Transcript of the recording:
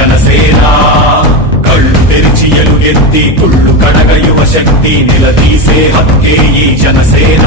జనసేన కళ్ళు తెరిచి ఎలుగెత్తి కుళ్ళు కడగ యువ శక్తి నిలదీసే హక్కే ఈ జనసేన